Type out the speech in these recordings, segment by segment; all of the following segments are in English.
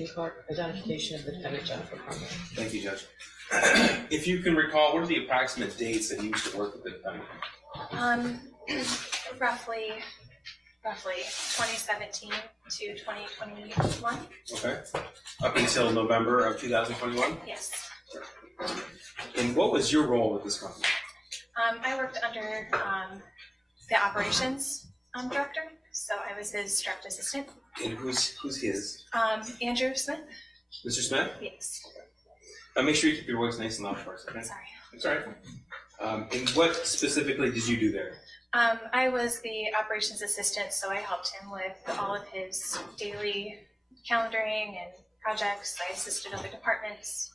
in court. Identification of the defendant, Jennifer Crumbley. Thank you, Judge. If you can recall, what are the approximate dates that you used to work with the defendant? Roughly 2017 to 2021. Okay. Up until November of 2021? Yes. And what was your role with this company? I worked under the operations director, so I was his direct assistant. And who's his? Andrew Smith. Mr. Smith? Yes. Make sure you keep your voice nice and loud for us, okay? Sorry. That's all right. And what specifically did you do there? I was the operations assistant, so I helped him with all of his daily calendaring and projects. I assisted other departments,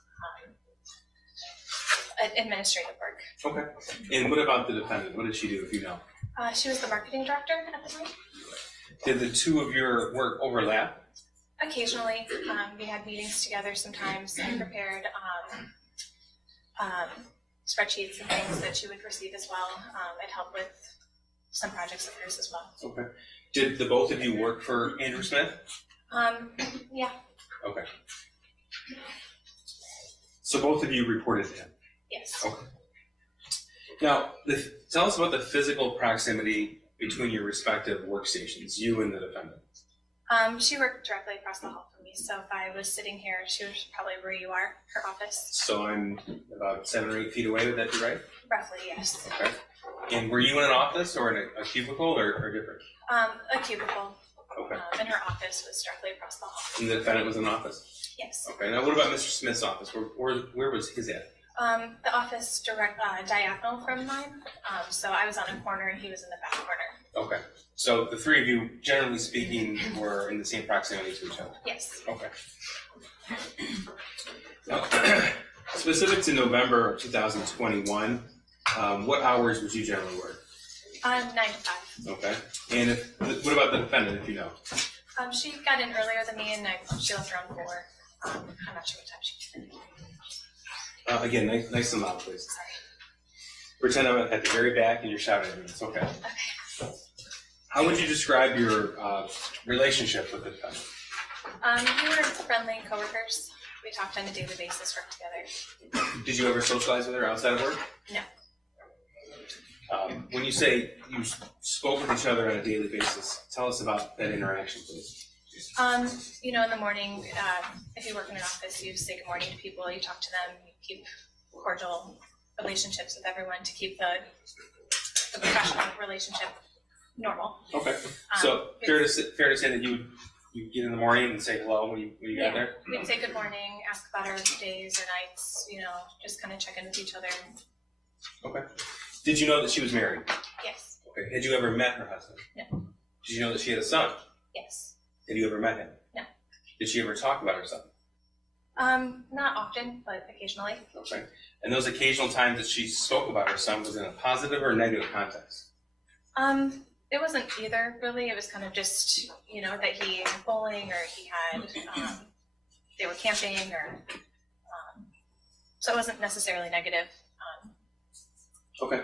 administrative work. Okay. And what about the defendant? What did she do, if you know? She was the marketing director at the time. Did the two of your work overlap? Occasionally, we had meetings together sometimes and prepared spreadsheets and things that she would receive as well. I'd help with some projects of hers as well. Okay. Did the both of you work for Andrew Smith? Yeah. Okay. So both of you reported to him? Yes. Okay. Now, tell us about the physical proximity between your respective workstations, you and the defendant. She worked directly across the hall from me, so if I was sitting here, she was probably where you are, her office. So I'm about 7 or 8 feet away, would that be right? Roughly, yes. Okay. And were you in an office or in a cubicle or different? A cubicle. Okay. And her office was directly across the hall. And the defendant was in an office? Yes. Okay. Now, what about Mr. Smith's office? Where was his at? The office diagonal from mine. So I was on a corner and he was in the back corner. Okay. So the three of you, generally speaking, were in the same proximity to each other? Yes. Okay. Now, specific to November of 2021, what hours would you generally work? 9 to 5. Okay. And what about the defendant, if you know? She got in earlier than me and she left around 4. I'm not sure what time she came in. Again, nice and loud, please. Sorry. Pretend I'm at the very back and you're shouting at me. It's okay. Okay. How would you describe your relationship with the defendant? We were friendly coworkers. We talked on a daily basis, worked together. Did you ever socialize with her outside of work? No. When you say you spoke with each other on a daily basis, tell us about that interaction, please. In the morning, if you work in an office, you say good morning to people, you talk to them, you keep cordial relationships with everyone to keep the professional relationship normal. Okay. So fair to say that you get in the morning and say hello when you got there? We'd say good morning, ask about our days or nights, just kind of check in with each other. Okay. Did you know that she was married? Yes. Okay. Had you ever met her husband? No. Did you know that she had a son? Yes. Had you ever met him? No. Did she ever talk about her son? Not often, but occasionally. Okay. And those occasional times that she spoke about her son, was in a positive or negative context? It wasn't either, really. It was kind of just, that he had bowling or he had, they were camping or, so it wasn't necessarily negative. Okay.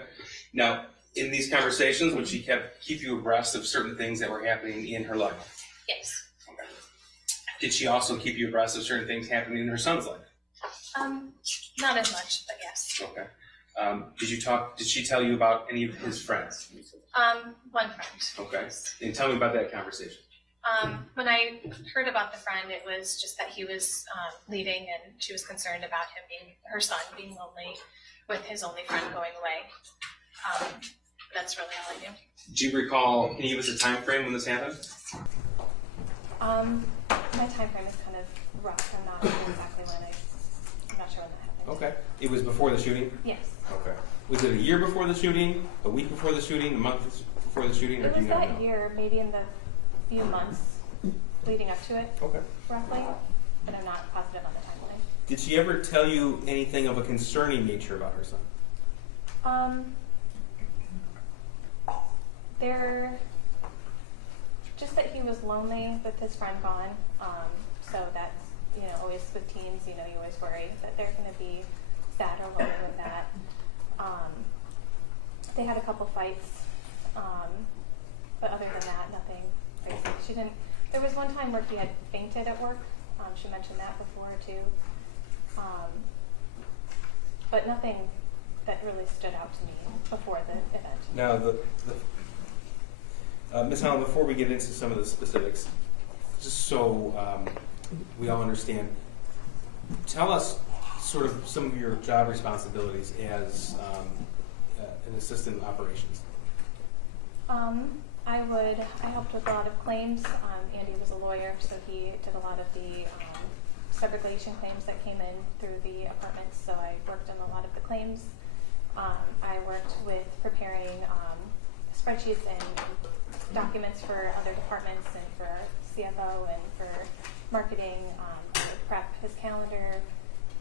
Now, in these conversations, would she keep you abreast of certain things that were happening in her life? Yes. Okay. Did she also keep you abreast of certain things happening in her son's life? Not as much, but yes. Okay. Did she tell you about any of his friends? One friend. Okay. And tell me about that conversation. When I heard about the friend, it was just that he was leaving and she was concerned about her son being lonely with his only friend going away. That's really all I knew. Do you recall, can you give us a time frame when this happened? My time frame is kind of rough. I'm not sure exactly when I'm not sure when that happened. Okay. It was before the shooting? Yes. Okay. Was it a year before the shooting, a week before the shooting, a month before the shooting, or It do was you not that know? year, maybe in the few months leading up to it, Okay. roughly, but I'm not positive on the timeline. Did she ever tell you anything of a concerning nature about her son? Just that he was lonely with his friend gone. So that's, always with teens, you always worry that they're going to be sad or lonely with that. They had a couple fights, but other than that, nothing crazy. There was one time where he had fainted at work, She mentioned that before too. But nothing that really stood out to me before the event. Now, Ms. Allen, before we get into some of the specifics, just so we all understand, tell us sort of some of your job responsibilities as an assistant in operations. I helped with a lot of claims. Andy was a lawyer, so he did a lot of the subrogation claims that came in through the apartments, so I worked on a lot of the claims. I worked with preparing spreadsheets and documents for other departments and for CFO and for marketing. I would prep his calendar.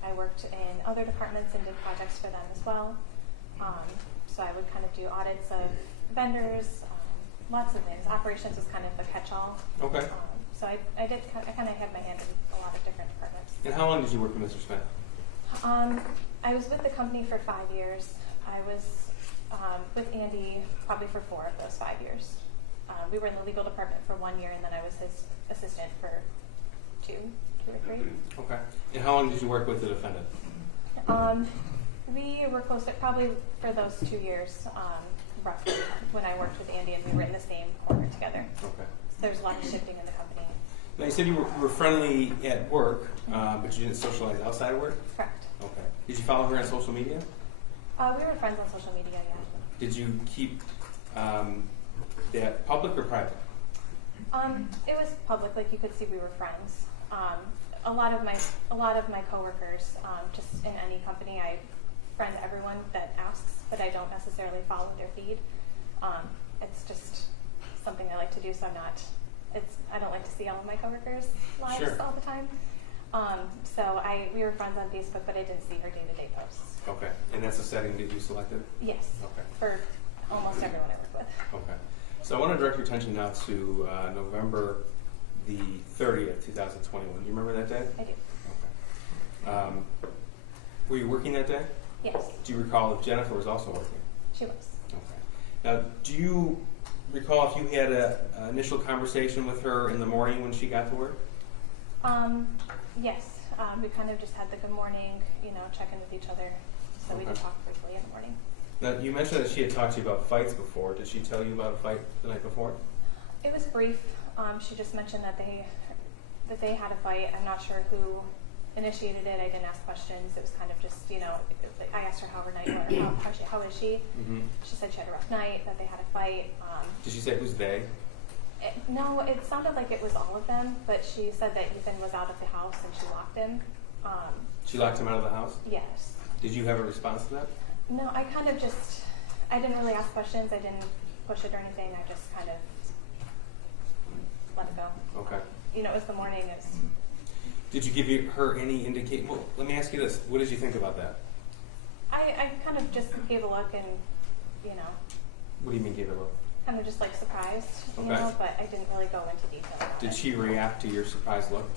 I worked in other departments and did projects for them as well. So I would kind of do audits of vendors, lots of things. Operations was kind of a catch-all. Okay. So I kind of had my hand in a lot of different departments. And how long did you work with Mr. Smith? I was with the company for 5 years. I was with Andy probably for 4 of those 5 years. We were in the legal department for 1 year, and then I was his assistant for two or three. Okay. And how long did you work with the defendant? We were close to probably for those 2 years, roughly, when I worked with Andy and we were in the same corner together. Okay. So there's a lot of shifting in the company. Now, you said you were friendly at work, but you didn't socialize outside of work? Correct. Okay. Did you follow her on social media? We were friends on social media, yeah. Did you keep that public or private? It was public, like you could see we were friends. A lot of my coworkers, just in any company, I friend everyone that asks, but I don't necessarily follow their feed. It's just something I like to do, so I don't like to see all of my coworkers' lives Sure. all the time. We were friends on Facebook, but I didn't see her day-to-day posts. Okay. And that's a setting that you selected? Yes. Okay. For almost everyone I work with. Okay. So I want to direct your attention now to November the 30th, 2021. Do you remember that day? I do. Okay. Were you working that day? Yes, Do you recall if Jennifer was also working? she was. Okay. Now, do you recall if you had an initial conversation with her in the morning when she got to work? Yes. We kind of just had the good morning, check in with each other. So we did Okay. talk briefly in the morning. Now, you mentioned that she had talked to you about fights before. Did she tell you about a fight the night before? It was brief. She just mentioned that they had a fight. I'm not sure who initiated it. I didn't ask questions. It was kind of just, I asked her how her night was. How is she? Mm-hmm. She said she had a rough night, that they had a fight. Did she say who's they? No, it sounded like it was all of them, but she said that Ethan was out of the house and she locked him. She locked him out of the house? Yes. Did you have a response to that? No, I kind of I didn't really ask questions. I didn't push it or anything. I just kind of let it go. Okay. It was the morning. Did you give her any indication? Well, let me ask you this. What did you think about that? I kind of just gave a look and, What do you mean gave it a look? kind of just like surprised, Okay. but I didn't really go into detail about it. Did she react to your surprised look?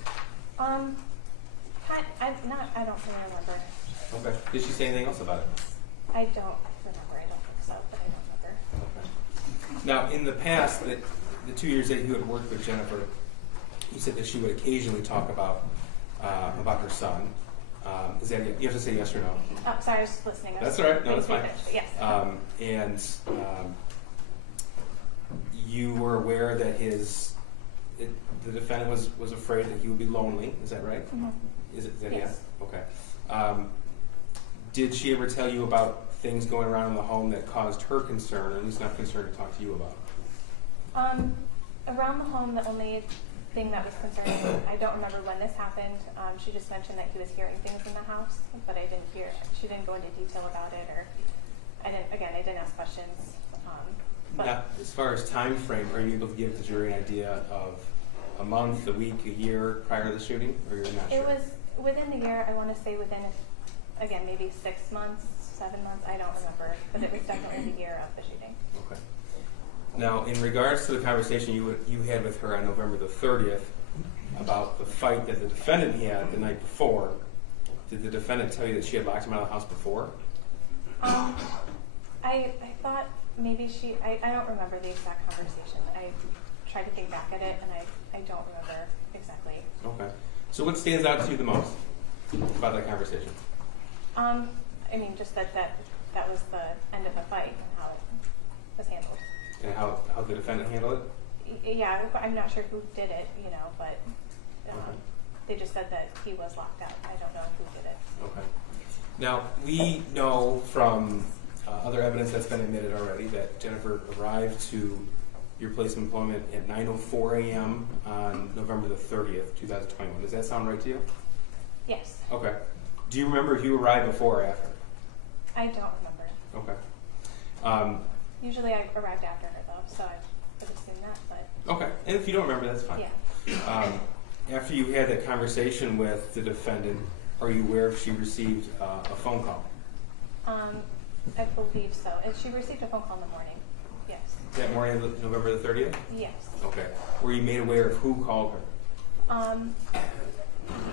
I don't really remember. Okay. Did she say anything else about it? I don't remember. I don't think so, but I don't remember. Okay. Now, in the past, the 2 years that you had worked with Jennifer, you said that she would occasionally talk about her son. Is that you have to say yes or no? Oh, sorry, I was just listening. That's all right. No, that's fine. Yes. And you were aware that the defendant was afraid that he would be lonely. Is that right? Mm-hmm. Is that Yes. Okay. Did she ever tell you about things going around in the home that caused her concern, or at least enough concern to talk to you about? Around the home, the only thing that was concerning, I don't remember when this happened. She just mentioned that he was hearing things in the house, but she didn't go into detail about it, or I didn't ask questions. Now, as far as time frame, are you able to give the jury an idea of a month, a week, a year prior to the shooting, or you're not sure? It was within the year. I want to say within, again, maybe 6 months, 7 months. I don't remember, but it was definitely the year of the shooting. Okay. Now, in regards to the conversation you had with her on November the 30th about the fight that the defendant had the night before, did the defendant tell you that she had locked him out of the house before? I thought maybe I don't remember the exact conversation. I tried to think back at it, and I don't remember exactly. Okay. So what stands out to you the most about that conversation? I mean, just that was the end of the fight and how it was handled. And how the defendant handled it? Yeah, I'm not sure who did it, you know, but Okay. they just said that he was locked out. I don't know who did it. Okay. Now, we know from other evidence that's been admitted already that Jennifer arrived to your place of employment at 9:04 a.m. on November the 30th, 2021. Does that sound right to you? Yes. Okay. Do you remember if you arrived before or after? I don't remember. Okay. Usually I arrived after her though, so I would assume that, but Okay. And if you don't remember, that's fine. yeah. After you had that conversation with the defendant, are you aware if she received a phone call? I believe so. And she received a phone call in the morning. Yes. That morning of November the 30th? Yes. Okay. Were you made aware of who called her?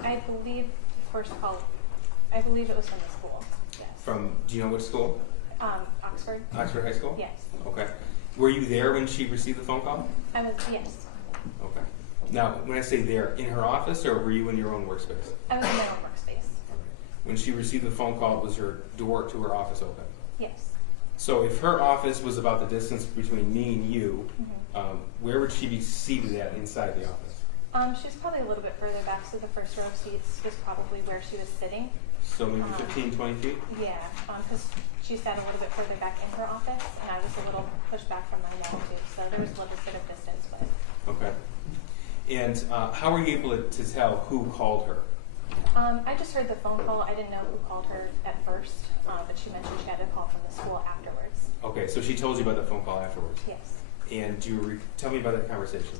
I believe the first call, I believe it was from the school. Yes. From, do you know which school? Oxford? Oxford High School? Yes. Okay. Were you there when she received the phone call? I was, yes. Okay. Now, when I say there, in her office or were you in your own workspace? I was in my own workspace. When she received the phone call, was her door to her office open? Yes. So if her office was about the distance between me and you, Mm-hmm. where would she be seated at inside the office? She was probably a little bit further back, so the first row of seats was probably where she was sitting. So maybe 15, 20 feet? Yeah, because she sat a little bit further back in her office, and I was a little pushed back from my wall too, so there was a little bit of distance, but Okay. And how were you able to tell who called her? I just heard the phone call. I didn't know who called her at first, but she mentioned she had a call from the school afterwards. Okay, so she told you about the phone call afterwards. Yes. And do you tell me about that conversation?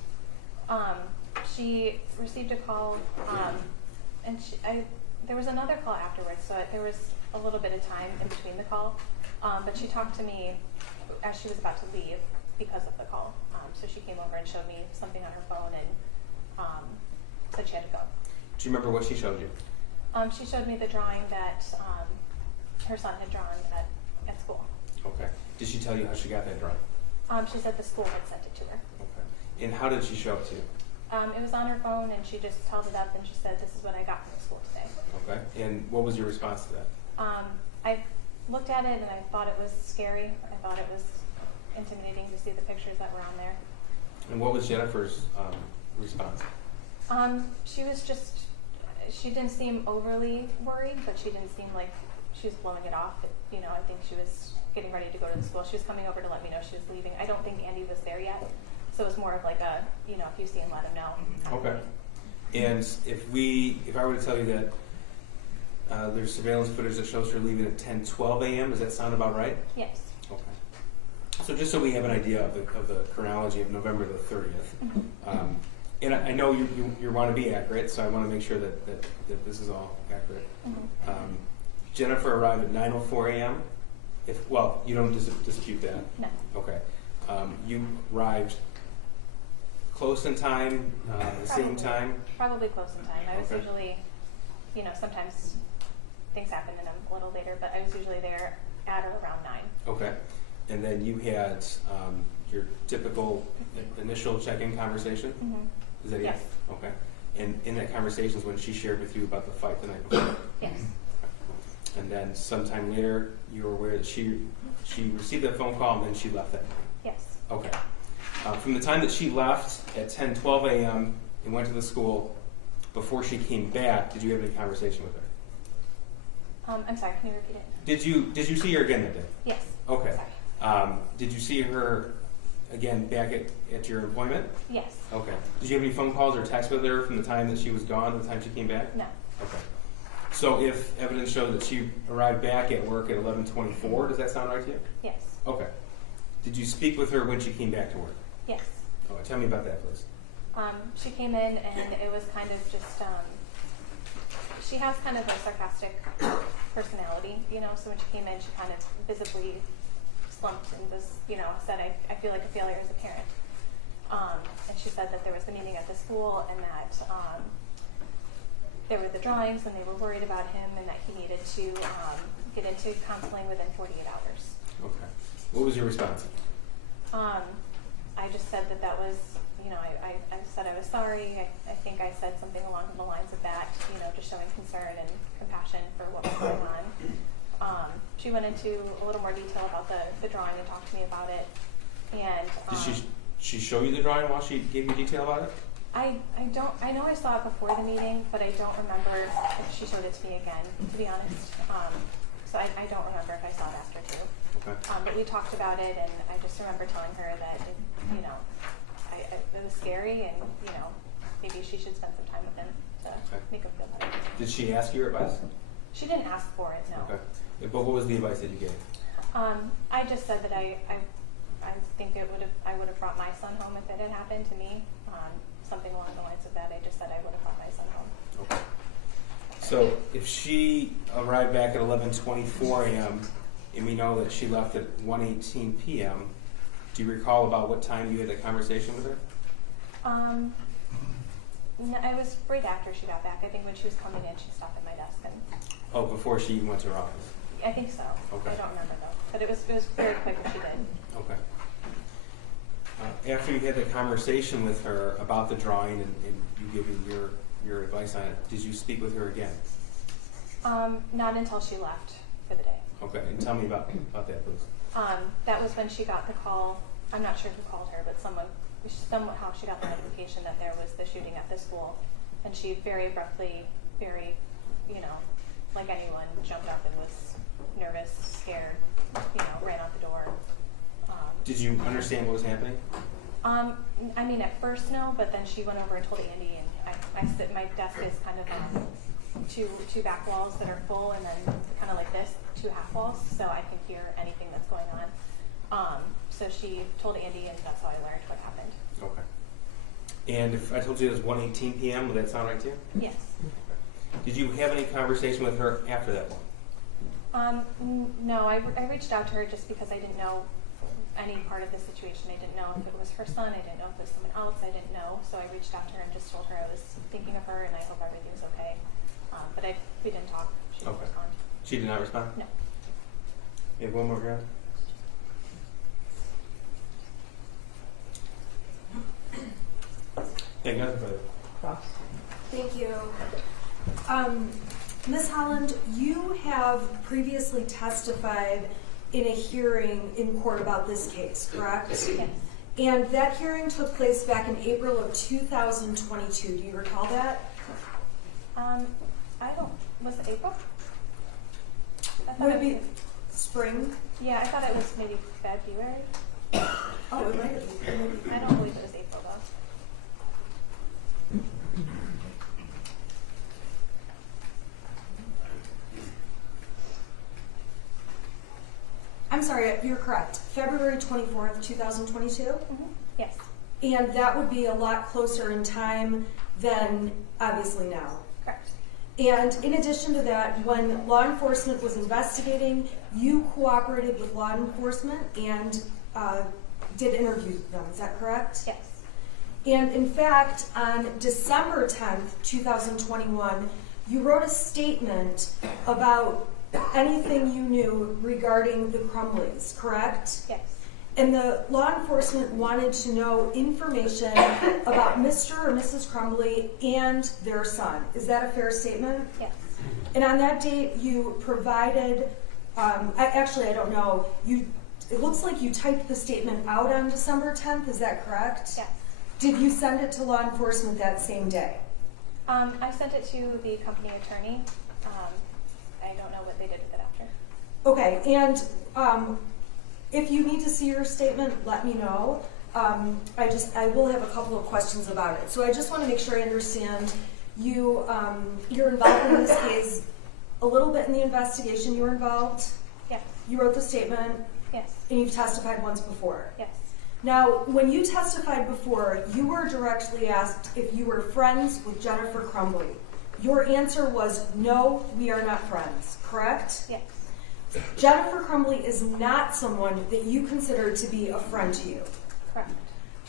She received a call, and there was another call afterwards, so there was a little bit of time in between the call. But she talked to me as she was about to leave because of the call. So she came over and showed me something on her phone and said she had to go. Do you remember what she showed you? She showed me the drawing that her son had drawn at school. Okay. Did she tell you how she got that drawing? She said the school had sent it to her. Okay. And how did she show it to you? It was on her phone, and she just held it up and she said, "This is what I got from the school today." Okay. And what was your response to that? I looked at it and I thought it was scary. I thought it was intimidating to see the pictures that were on there. And what was Jennifer's response? She didn't seem overly worried, but she didn't seem like she was blowing it off. I think she was getting ready to go to the school. She was coming over to let me know she was leaving. I don't think Andy was there yet. So it was more of like a, if you see him, let him know. Okay. And if I were to tell you that there's surveillance footage that shows her leaving at 10:12 a.m., does that sound about right? Yes. Okay. So just so we have an idea of the chronology of November the 30th, and I know you want to be accurate, so I want to make sure that this is all accurate. Mm-hmm. Jennifer arrived at 9:04 a.m. You don't dispute that. No. Okay. You arrived close in time, the same time. Probably close in time. I was Okay. usually, sometimes things happen and I'm a little later, but I was usually there at or around 9. Okay. And then you had your typical initial check-in conversation? Mm-hmm. Is that Yes. it? Okay. And in that conversation is when she shared with you about the fight the night before? Yes. And then sometime later, you were aware that she received that phone call and then she left that night? Yes. Okay. From the time that she left at 10:12 a.m. and went to the school, before she came back, did you have any conversation with her? I'm sorry, can you repeat it? Did you see her again that day? Yes. Okay. Sorry. Did you see her again back at your employment? Yes. Okay. Did you have any phone calls or texts with her from the time that she was gone to the time she came back? No. Okay. So if evidence showed that she arrived back at work at 11:24, does that sound right to you? Yes. Okay. Did you speak with her when she came back to work? Yes. Oh, tell me about that, please. She came in and it was kind of just, she has kind of a sarcastic personality, so when she came in, she kind of visibly slumped and was, said, I feel like a failure as a parent. And she said that there was the meeting at the school and that there were the drawings and they were worried about him and that he needed to get into counseling within 48 hours. Okay. What was your response? I just said that was I said I was sorry. I think I said something along the lines of that, just showing concern and compassion for what was going on. She went into a little more detail about the drawing and talked to me about it. And Did she show you the drawing while she gave you detail about it? I know I saw it before the meeting, but I don't remember if she showed it to me again, to be honest. So I don't remember if I saw it after too. Okay. But we talked about it, and I just remember telling her that, it was scary, and, maybe she should spend some time with him to make him feel better. Did she ask your advice? She didn't ask for it, no. Okay. But what was the advice that you gave? I just said that I think I would have brought my son home if it had happened to me. Something along the lines of that. I just said I would have brought my son home. Okay. So if she arrived back at 11:24 a.m. and we know that she left at 1:18 p.m., do you recall about what time you had a conversation with her? No, it was right after she got back. I think when she was coming in, she stopped at my desk, and Oh, before she even went to her office? I think so. Okay. I don't remember though, but it was very quick when she did. Okay. After you had the conversation with her about the drawing and you giving your advice on it, did you speak with her again? Not until she left for the day. Okay, and tell me about that, please. That was when she got the call. I'm not sure who called her, but somehow she got the notification that there was the shooting at the school, and she very abruptly, very, like anyone, jumped up and was nervous, scared, ran out the door. Did you understand what was happening? I mean, at first no, but then she went over and told Andy, and my desk is kind of two back walls that are full, and then kind of like this, 2 half walls, so I can hear anything that's going on. So she told Andy, and that's how I learned what happened. Okay. And if I told you it was 1:18 p.m., would that sound right to you? Yes. Did you have any conversation with her after that one? No, I reached out to her just because I didn't know any part of the situation. I didn't know if it was her son. I didn't know if it was someone else. I didn't know. So I reached out to her and just told her I was thinking of her and I hope everything's okay. But we didn't talk. She didn't respond. She did not respond? No. You have one more, girl? Yeah, go ahead, brother. Ross? Thank you. Ms. Holland, you have previously testified in a hearing in court about this case, correct? Yes. And that hearing took place back in April of 2022. Do you recall that? Was it April? Would it be spring? Yeah, I thought it was maybe February. Oh, it might have been. I don't believe it was April though. I'm sorry, you're correct. February 24th, 2022? Mm-hmm. Yes. And that would be a lot closer in time than obviously now. Correct. And in addition to that, when law enforcement was investigating, you cooperated with law enforcement and did interviews with them, is that correct? Yes. And in fact, on December 10th, 2021, you wrote a statement about anything you knew regarding the Crumbleys, correct? Yes. And the law enforcement wanted to know information about Mr. or Mrs. Crumbley and their son. Is that a fair statement? Yes. And on that date, you provided, actually, I don't know, it looks like you typed the statement out on December 10th, is that correct? Yes. Did you send it to law enforcement that same day? I sent it to the company attorney. I don't know what they did with it after. Okay, and if you need to see your statement, let me know. I will have a couple of questions about it. So I just want to make sure I understand you're involved in this case a little bit in the investigation. You were involved? Yes. You wrote the statement? Yes. And you've testified once before? Yes. Now, when you testified before, you were directly asked if you were friends with Jennifer Crumbley. Your answer was, no, we are not friends, correct? Yes. Jennifer Crumbley is not someone that you consider to be a friend to you. Correct.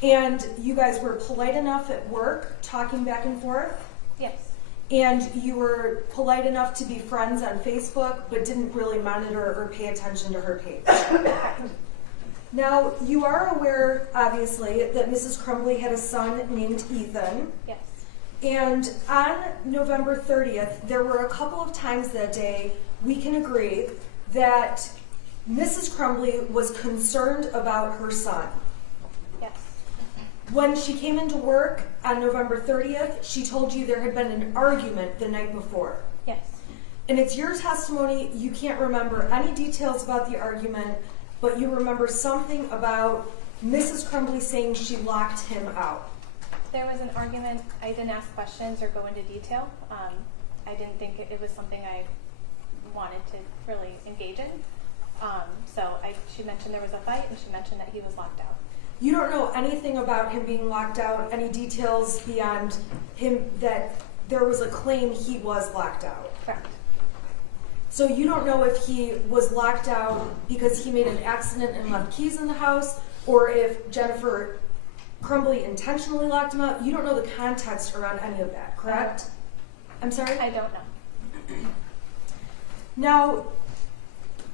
And you guys were polite enough at work, talking back and forth? Yes. And you were polite enough to be friends on Facebook, but didn't really monitor or pay attention to her page. Now, you are aware, obviously, that Mrs. Crumbley had a son named Ethan. Yes. And on November 30th, there were a couple of times that day, we can agree, that Mrs. Crumbley was concerned about her son. Yes. When she came into work on November 30th, she told you there had been an argument the night before. Yes. And it's your testimony, you can't remember any details about the argument, but you remember something about Mrs. Crumbley saying she locked him out. There was an argument. I didn't ask questions or go into detail. I didn't think it was something I wanted to really engage in. She mentioned there was a fight, and she mentioned that he was locked out. You don't know anything about him being locked out, any details beyond him that there was a claim he was locked out. Correct. So you don't know if he was locked out because he made an accident and left keys in the house, or if Jennifer Crumbley intentionally locked him out. You don't know the context around any of that, correct? I'm sorry? I don't know. Now,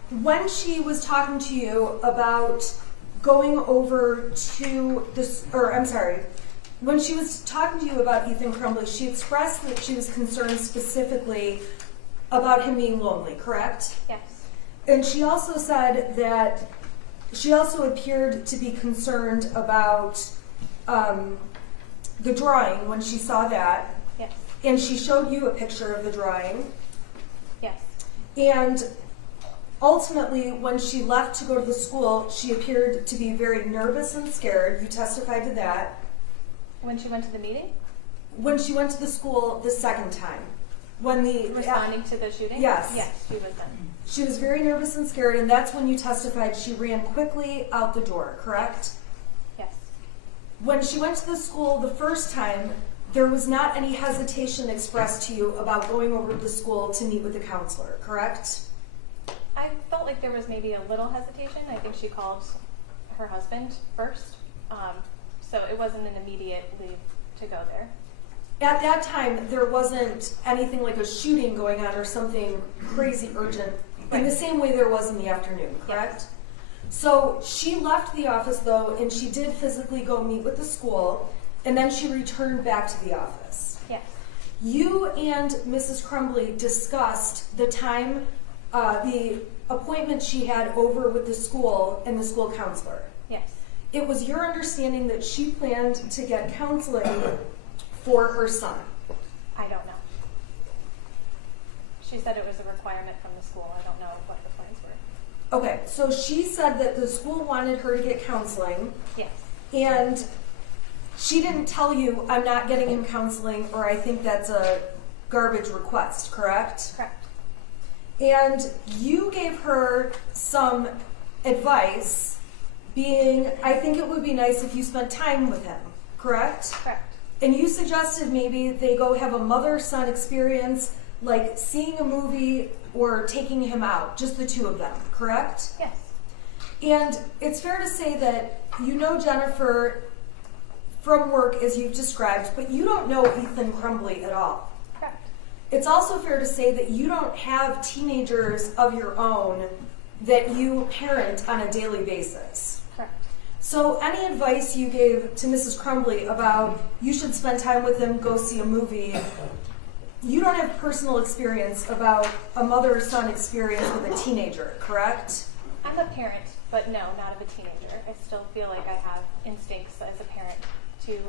when she was talking to you about going over to this, when she was talking to you about Ethan Crumbley, she expressed that she was concerned specifically about him being lonely, correct? Yes. And she also said that she also appeared to be concerned about the drawing when she saw that. Yes. And she showed you a picture of the drawing. Yes. And ultimately, when she left to go to the school, she appeared to be very nervous and scared. You testified to that. When she went to the meeting? When she went to the school the second time. Responding to the shooting? Yes. Yes, she was then. She was very nervous and scared, and that's when you testified she ran quickly out the door, correct? Yes. When she went to the school the first time, there was not any hesitation expressed to you about going over to the school to meet with the counselor, correct? I felt like there was maybe a little hesitation. I think she called her husband first. So it wasn't an immediate leave to go there. At that time, there wasn't anything like a shooting going on or something crazy urgent in the same way there was in the afternoon, correct? Yes. So she left the office though, and she did physically go meet with the school, and then she returned back to the office. Yes. You and Mrs. Crumbley discussed the time, the appointment she had over with the school and the school counselor. Yes. It was your understanding that she planned to get counseling for her son. I don't know. She said it was a requirement from the school. I don't know what the plans were. Okay, so she said that the school wanted her to get counseling, Yes. and she didn't tell you, I'm not getting him counseling, or I think that's a garbage request, correct? Correct. And you gave her some advice, being, I think it would be nice if you spent time with him, correct? Correct. And you suggested maybe they go have a mother-son experience, like seeing a movie or taking him out, just the two of them, correct? Yes. And it's fair to say that you know Jennifer from work, as you've described, but you don't know Ethan Crumbley at all. Correct. It's also fair to say that you don't have teenagers of your own that you parent on a daily basis. Correct. So any advice you gave to Mrs. Crumbley about you should spend time with him, go see a movie, you don't have personal experience about a mother-son experience with a teenager, correct? I'm a parent, but no, not of a teenager. I still feel like I have instincts as a parent to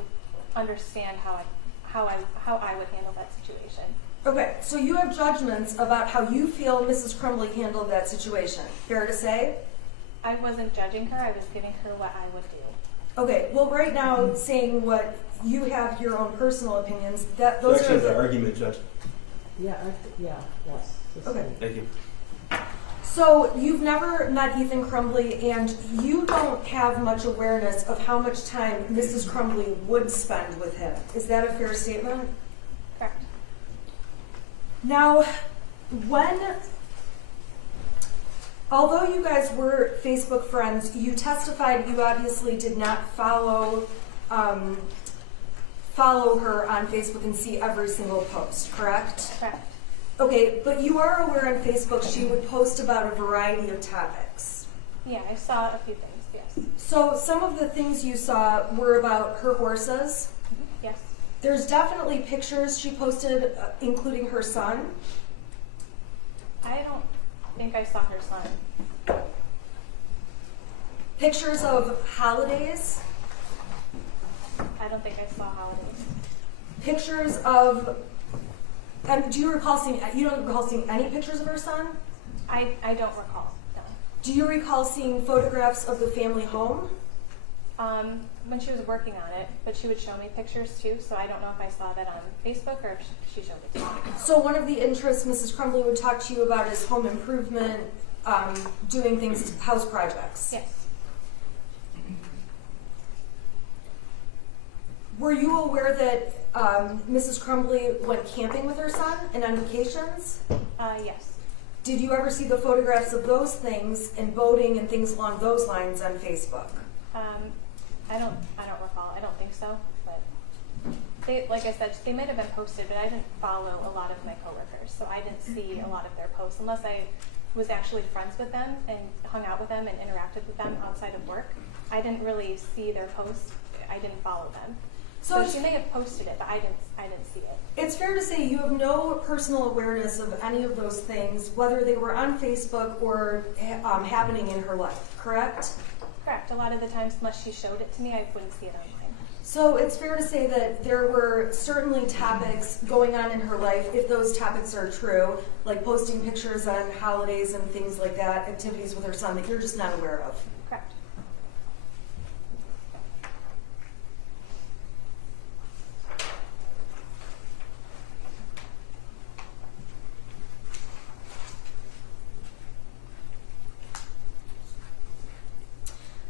understand how I would handle that situation. Okay, so you have judgments about how you feel Mrs. Crumbley handled that situation. Fair to say? I wasn't judging her. I was giving her what I would do. Okay, well right now saying what you have your own personal opinions, that those Actually, are the argument, Judge. Yes. Thank you. So you've never met Ethan Crumbley, and you don't have much awareness of how much time Mrs. Crumbley would spend with him. Is that a fair statement? Correct. Now, although you guys were Facebook friends, you testified you obviously did not follow her on Facebook and see every single post, correct? Correct. Okay, but you are aware on Facebook she would post about a variety of topics. Yeah, I saw a few things, yes. So some of the things you saw were about her horses. Yes. There's definitely pictures she posted, including her son. I don't think I saw her son. Pictures of holidays. I don't think I saw holidays. Pictures of, and do you recall seeing, you don't recall seeing any pictures of her son? I don't recall, no. Do you recall seeing photographs of the family home? When she was working on it, but she would show me pictures too, so I don't know if I saw that on Facebook or if she showed it to me. So one of the interests Mrs. Crumbley would talk to you about is home improvement, doing things, house projects. Yes. Were you aware that Mrs. Crumbley went camping with her son and on vacations? Yes. Did you ever see the photographs of those things and boating and things along those lines on Facebook? I don't recall. I don't think so, but they, like I said, they might have been posted, but I didn't follow a lot of my coworkers, so I didn't see a lot of their posts unless I was actually friends with them and hung out with them and interacted with them outside of work. I didn't really see their posts. I didn't follow them. So she may have posted it, but I didn't see it. It's fair to say you have no personal awareness of any of those things, whether they were on Facebook or happening in her life, correct? Correct. A lot of the times, unless she showed it to me, I wouldn't see it online. So it's fair to say that there were certainly topics going on in her life, if those topics are true, like posting pictures on holidays and things like that, activities with her son that you're just not aware of. Correct.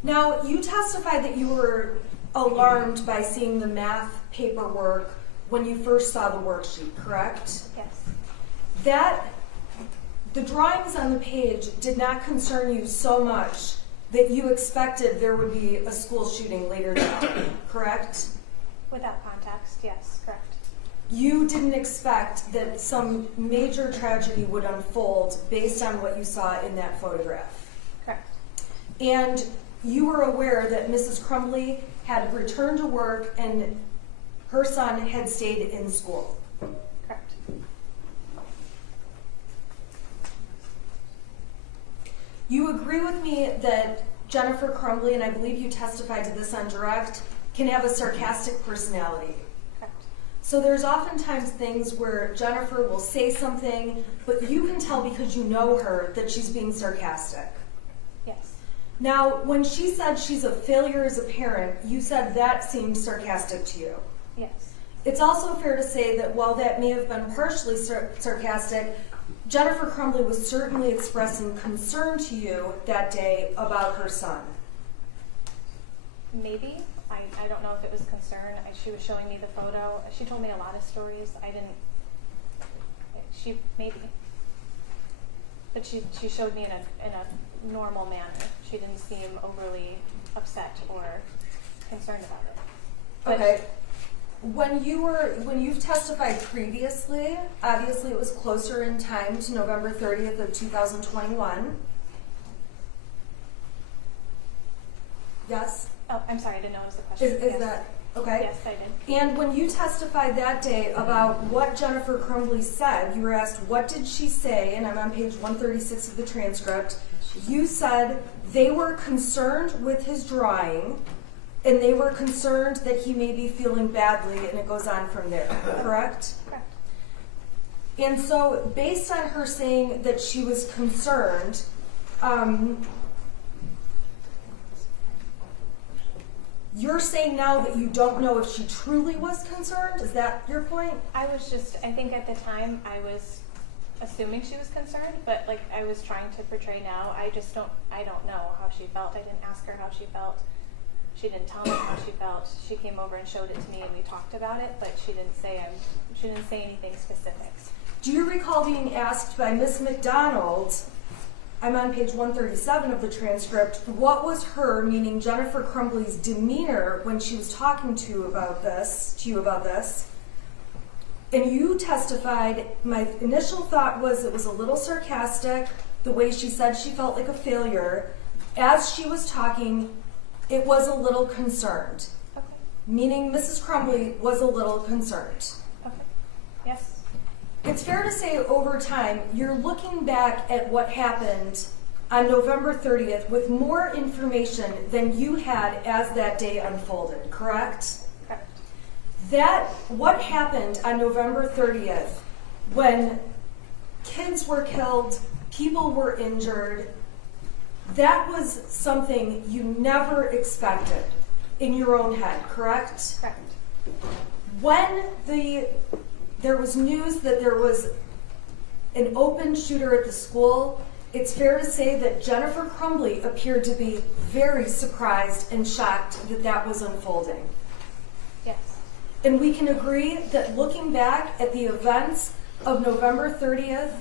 Now, you testified that you were alarmed by seeing the math paperwork when you first saw the worksheet, correct? Yes. The drawings on the page did not concern you so much that you expected there would be a school shooting later that day, correct? Without context, yes, correct. You didn't expect that some major tragedy would unfold based on what you saw in that photograph. Correct. And you were aware that Mrs. Crumbley had returned to work and her son had stayed in school. Correct. You agree with me that Jennifer Crumbley, and I believe you testified to this on direct, can have a sarcastic personality. Correct. So there's oftentimes things where Jennifer will say something, but you can tell because you know her that she's being sarcastic. Yes. Now, when she said she's a failure as a parent, you said that seemed sarcastic to you. Yes. It's also fair to say that while that may have been partially sarcastic, Jennifer Crumbley was certainly expressing concern to you that day about her son. Maybe. I don't know if it was concern. She was showing me the photo. She told me a lot of stories. Maybe. But she showed me in a normal manner. She didn't seem overly upset or concerned about it. But Okay. When you've testified previously, obviously it was closer in time to November 30th of 2021. Yes? Oh, I'm sorry, I didn't know it was the question. Is Yes. that okay? Yes, I did. And when you testified that day about what Jennifer Crumbley said, you were asked, what did she say? And I'm on page 136 of the transcript. You said they were concerned with his drawing, and they were concerned that he may be feeling badly, and it goes on from there, correct? Correct. And so, based on her saying that she was concerned, you're saying now that you don't know if she truly was concerned? Is that your point? I think at the time I was assuming she was concerned, but like I was trying to portray now, I don't know how she felt. I didn't ask her how she felt. She didn't tell me how she felt. She came over and showed it to me and we talked about it, but she didn't say anything specific. Do you recall being asked by Miss McDonald, I'm on page 137 of the transcript, what was her, meaning Jennifer Crumbley's demeanor when she was talking to you about this? And you testified, my initial thought was it was a little sarcastic, the way she said she felt like a failure, as she was talking, it was a little concerned, Okay, meaning Mrs. Crumbley was a little concerned. okay, yes, It's fair to say over time, you're looking back at what happened on November 30th with more information than you had as that day unfolded, correct? correct. What happened on November 30th when kids were killed, people were injured, that was something you never expected in your own head, correct? Correct. When there was news that there was an open shooter at the school, it's fair to say that Jennifer Crumbley appeared to be very surprised and shocked that that was unfolding. Yes, And we can agree that looking back at the events of November 30th,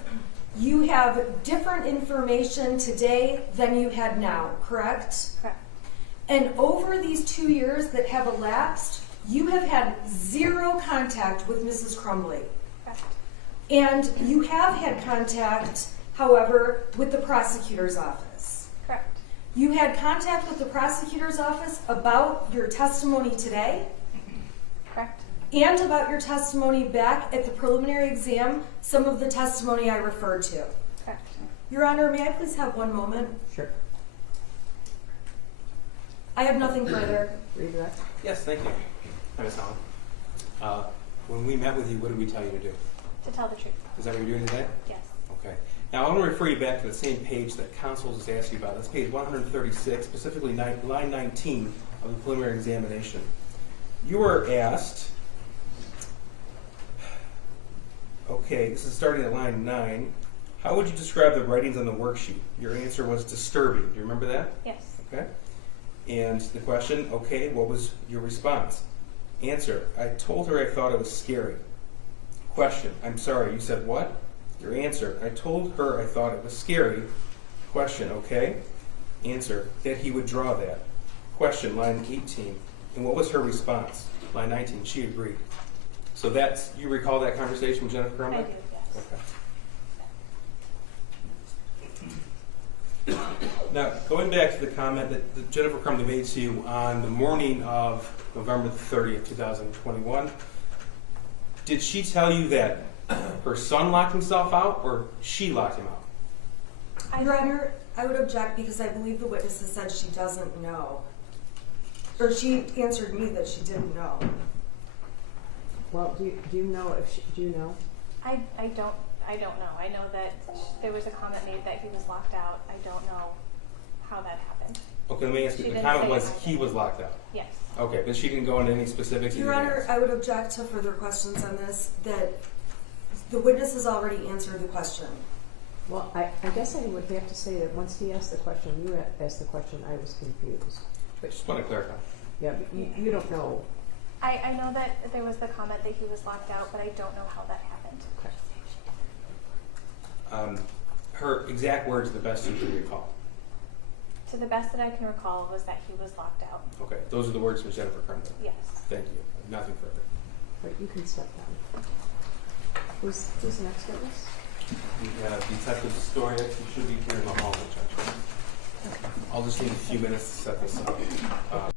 you have different information today than you had now, correct? correct. And over these 2 years that have elapsed, you have had zero contact with Mrs. Crumbley. Correct. And you have had contact, however, with the prosecutor's office. Correct. You had contact with the prosecutor's office about your testimony today Correct. and about your testimony back at the preliminary exam, some of the testimony I referred to. Correct. Your Honor, may I please have one moment? Sure. I have nothing further. Read that. Yes, thank you. Hi, Ms. Holland. When we met with you, what did we tell you to do? To tell the truth, Is that what you're doing today? yes. Okay. Now, I want to refer you back to the same page that counsel just asked you about. That's page 136, specifically line 19 of the preliminary examination. You were asked, okay, this is starting at line 9, how would you describe the writings on the worksheet? Your answer was disturbing. Do you remember that? Yes. Okay. And the question, okay, what was your response? Answer, I told her I thought it was scary. Question, I'm sorry, you said what? Your answer, I told her I thought it was scary. Question, okay. Answer, that he would draw that. Question, line 18. And what was her response? Line 19, she agreed. So that's, you recall that conversation with Jennifer Crumbley? I do, yes. Okay. Now, going back to the comment that Jennifer Crumbley made to you on the morning of November the 30th, 2021, did she tell you that her son locked himself out or she locked him out? Your Honor, I would object because I believe the witness has said she doesn't know. Or she answered me that she didn't know. Well, do you know if she, do you know? I don't know. I know that there was a comment made that he was locked out. I don't know how that happened. Okay, let me ask She you, the didn't comment say was anything. he was locked out. Yes. Okay, but she didn't go into any specifics? Your Honor, I would object to further questions on this, that the witness has already answered the question. Well, I guess I would have to say that once he asked the question, you asked the question, I was confused. I just want to clarify. Yeah, but you don't know. I know that there was the comment that he was locked out, but I don't know how that happened. Okay. Her exact words, the best you can recall. To the best that I can recall was that he was locked out. Okay, those are the words from Jennifer Crumbley. Yes. Thank you. Nothing further. Right, you can step down. Who's the next witness? We have Detective Storia. You should be here in the hallway, Judge. I'll just need a few minutes to set this up.